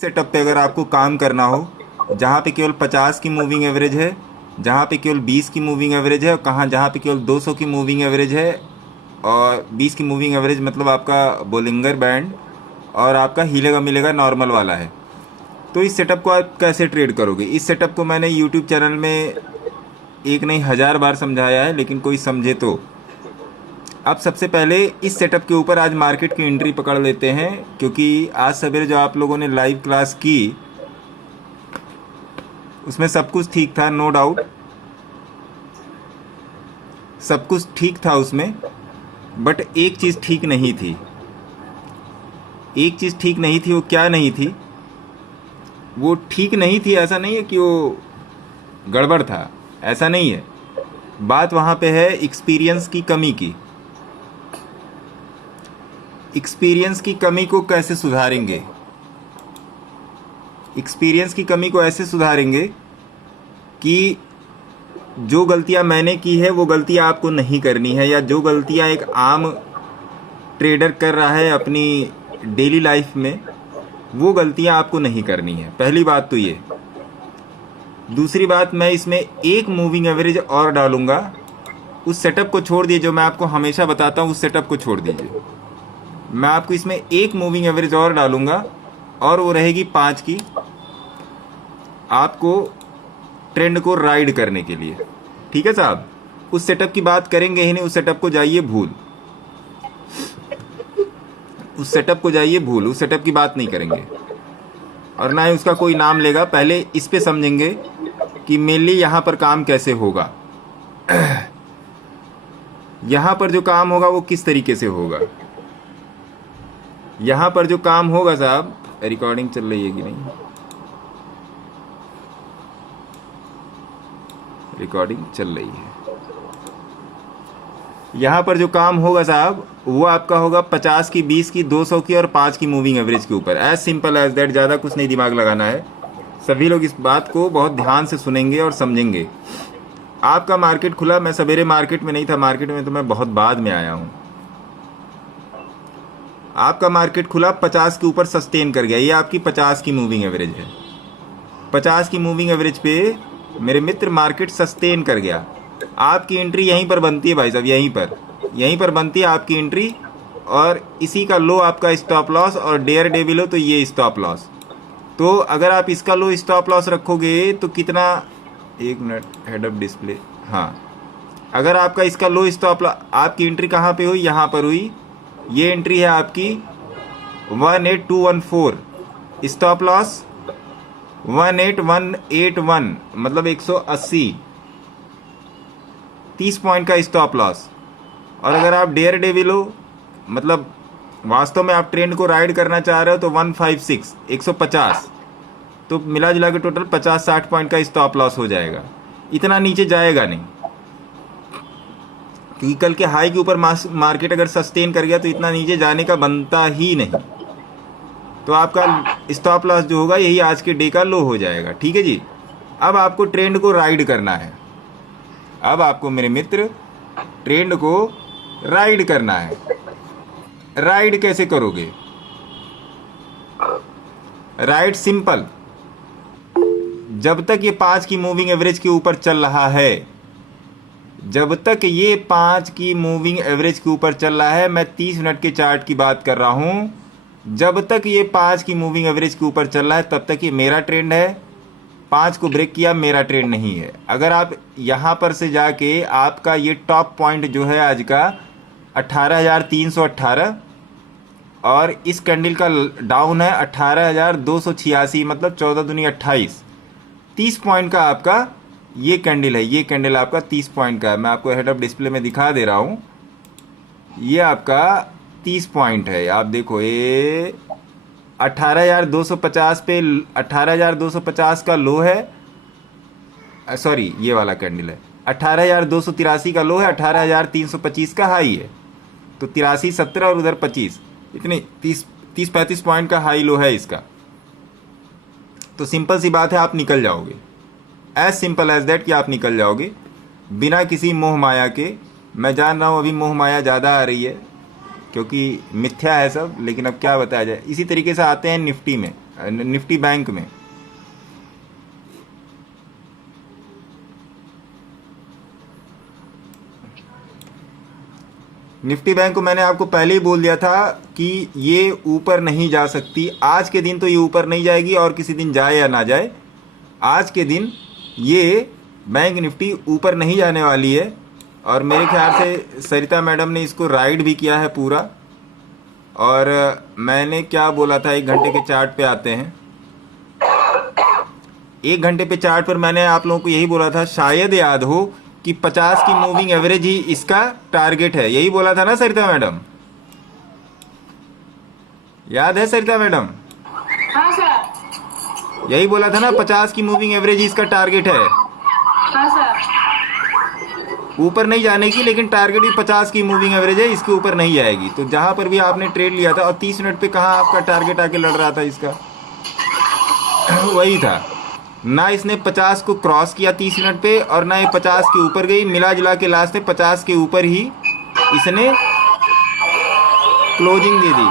Setup पे अगर आपको काम करना हो, जहाँ पे केवल 50 की मूविंग एवरेज है, जहाँ पे केवल 20 की मूविंग एवरेज है, और जहाँ पे केवल 200 की मूविंग एवरेज है, और 20 की मूविंग एवरेज मतलब आपका बोलिंगर बैंड और आपका हिलेगा मिलेगा नॉर्मल वाला है, तो इस सेटअप को आप कैसे ट्रेड करोगे। इस सेटअप को मैंने यूट्यूब चैनल में एक नहीं 1000 बार समझाया है, लेकिन कोई समझे तो। अब सबसे पहले इस सेटअप के ऊपर आज मार्केट की एंट्री पकड़ लेते हैं, क्योंकि आज सवेरे जो आप लोगों ने लाइव क्लास की उसमें सब कुछ ठीक था, नो डाउट सब कुछ ठीक था उसमें, बट एक चीज़ ठीक नहीं थी। एक चीज़ ठीक नहीं थी, वो क्या नहीं थी? वो ठीक नहीं थी, ऐसा नहीं है कि वो गड़बड़ था, ऐसा नहीं है। बात वहाँ पे है एक्सपीरियंस की कमी की। एक्सपीरियंस की कमी को कैसे सुधारेंगे? एक्सपीरियंस की कमी को ऐसे सुधारेंगे कि जो गलतियां मैंने की है वो गलतियां आपको नहीं करनी है, या जो गलतियां एक आम ट्रेडर कर रहा है अपनी डेली लाइफ में, वो गलतियां आपको नहीं करनी है। पहली बात तो ये। दूसरी बात, मैं इसमें एक मूविंग एवरेज और डालूंगा। उस सेटअप को छोड़ दीजिए जो मैं आपको हमेशा बताता हूँ, उस सेटअप को छोड़ दीजिए। मैं आपको इसमें एक मूविंग एवरेज और डालूंगा, और वो रहेगी 5 की, आपको ट्रेंड को राइड करने के लिए। ठीक है साहब, उस सेटअप की बात करेंगे ही नहीं, उस सेटअप को जाइए भूल, उस सेटअप को जाइए भूल, उस सेटअप की बात नहीं करेंगे, और ना ही उसका कोई नाम लेगा। पहले इस पे समझेंगे कि मेनली यहाँ पर काम कैसे होगा। यहाँ पर जो काम होगा वो किस तरीके से होगा। यहाँ पर जो काम होगा साहब, रिकॉर्डिंग चल रही है कि नहीं? रिकॉर्डिंग चल रही है। यहाँ पर जो काम होगा साहब, वो आपका होगा 50 की, 20 की, 200 की और 5 की मूविंग एवरेज के ऊपर। एज सिंपल एज दैट, ज़्यादा कुछ नहीं दिमाग लगाना है। सभी लोग इस बात को बहुत ध्यान से सुनेंगे और समझेंगे। आपका मार्केट खुला, मैं सवेरे मार्केट में नहीं था, मार्केट में तो मैं बहुत बाद में आया हूँ। आपका मार्केट खुला 50 के ऊपर सस्टेन कर गया, ये आपकी 50 की मूविंग एवरेज है। 50 की मूविंग एवरेज पे मेरे मित्र मार्केट सस्टेन कर गया। आपकी एंट्री यहीं पर बनती है भाई साहब, यहीं पर बनती है आपकी एंट्री, और इसी का लो आपका स्टॉप लॉस, और डेयर डेविल हो तो ये स्टॉप लॉस। तो अगर आप इसका लो स्टॉप लॉस रखोगे तो कितना, एक मिनट, हेड अप डिस्प्ले, हाँ, अगर आपका इसका लो स्टॉप लॉस, आपकी एंट्री कहाँ पे हुई? यहाँ पर हुई। ये एंट्री है आपकी 18214, स्टॉप लॉस 18181, मतलब 180, 30 पॉइंट का स्टॉप लॉस। और अगर आप डेयर डेविल हो, मतलब वास्तव में आप ट्रेंड को राइड करना चाह रहे हो, तो 156, 150, तो मिला जुला के टोटल 50-60 पॉइंट का स्टॉप लॉस हो जाएगा। इतना नीचे जाएगा नहीं, क्योंकि कल के हाई के ऊपर मार्केट अगर सस्टेन कर गया तो इतना नीचे जाने का बनता ही नहीं। तो आपका स्टॉप लॉस जो होगा यही आज के डे का लो हो जाएगा। ठीक है जी। अब आपको ट्रेंड को राइड करना है। अब आपको मेरे मित्र ट्रेंड को राइड करना है। राइड कैसे करोगे? राइड सिंपल, जब तक ये 5 की मूविंग एवरेज के ऊपर चल रहा है, जब तक ये 5 की मूविंग एवरेज के ऊपर चल रहा है, मैं 30 मिनट के चार्ट की बात कर रहा हूं, जब तक ये 5 की मूविंग एवरेज के ऊपर चल रहा है तब तक ये मेरा ट्रेंड है। 5 को ब्रेक किया, मेरा ट्रेंड नहीं है। अगर आप यहाँ पर से जाके, आपका ये टॉप पॉइंट जो है आज का 18,318, और इस कैंडल का डाउन है 18,286, मतलब 14 दूनी 28, 30 पॉइंट का आपका ये कैंडल है। ये कैंडल आपका 30 पॉइंट का है। मैं आपको हेड अप डिस्प्ले में दिखा दे रहा हूँ। ये आपका 30 पॉइंट है। आप देखो, ये 18,250 पे, 18,250 का लो है, सॉरी ये वाला कैंडल है, 18,283 का लो है, 18,325 का हाई है। तो 83, 17 और उधर 25, इतने 30-35 पॉइंट का हाई लो है इसका। तो सिंपल सी बात है, आप निकल जाओगे। एज सिंपल एज दैट कि आप निकल जाओगे बिना किसी मोह माया के। मैं जान रहा हूँ अभी मोह माया ज़्यादा आ रही है, क्योंकि मिथ्या है सब, लेकिन अब क्या बताया जाए। इसी तरीके से आते हैं निफ्टी में। निफ्टी बैंक में। निफ्टी बैंक को मैंने आपको पहले ही बोल दिया था कि ये ऊपर नहीं जा सकती। आज के दिन तो ये ऊपर नहीं जाएगी, और किसी दिन जाए या ना जाए, आज के दिन ये बैंक निफ्टी ऊपर नहीं जाने वाली है। और मेरे ख्याल से सरिता मैडम ने इसको राइड भी किया है पूरा। और मैंने क्या बोला था, 1 घंटे के चार्ट पे आते हैं। 1 घंटे पे चार्ट पर मैंने आप लोगों को यही बोला था, शायद याद हो, कि 50 की मूविंग एवरेज ही इसका टारगेट है। यही बोला था ना सरिता मैडम? याद है सरिता मैडम? हाँ सर। यही बोला था ना, 50 की मूविंग एवरेज ही इसका टारगेट है। हाँ सर। ऊपर नहीं जाने की, लेकिन टारगेट भी 50 की मूविंग एवरेज है, इसके ऊपर नहीं जाएगी। तो जहां पर भी आपने ट्रेड लिया था, और 30 मिनट पे कहाँ आपका टारगेट आके लड़ रहा था इसका? वही था ना। इसने 50 को क्रॉस किया 30 मिनट पे, और ना ये 50 के ऊपर गई। मिला जुला के लास्ट में 50 के ऊपर ही इसने क्लोजिंग दे दी।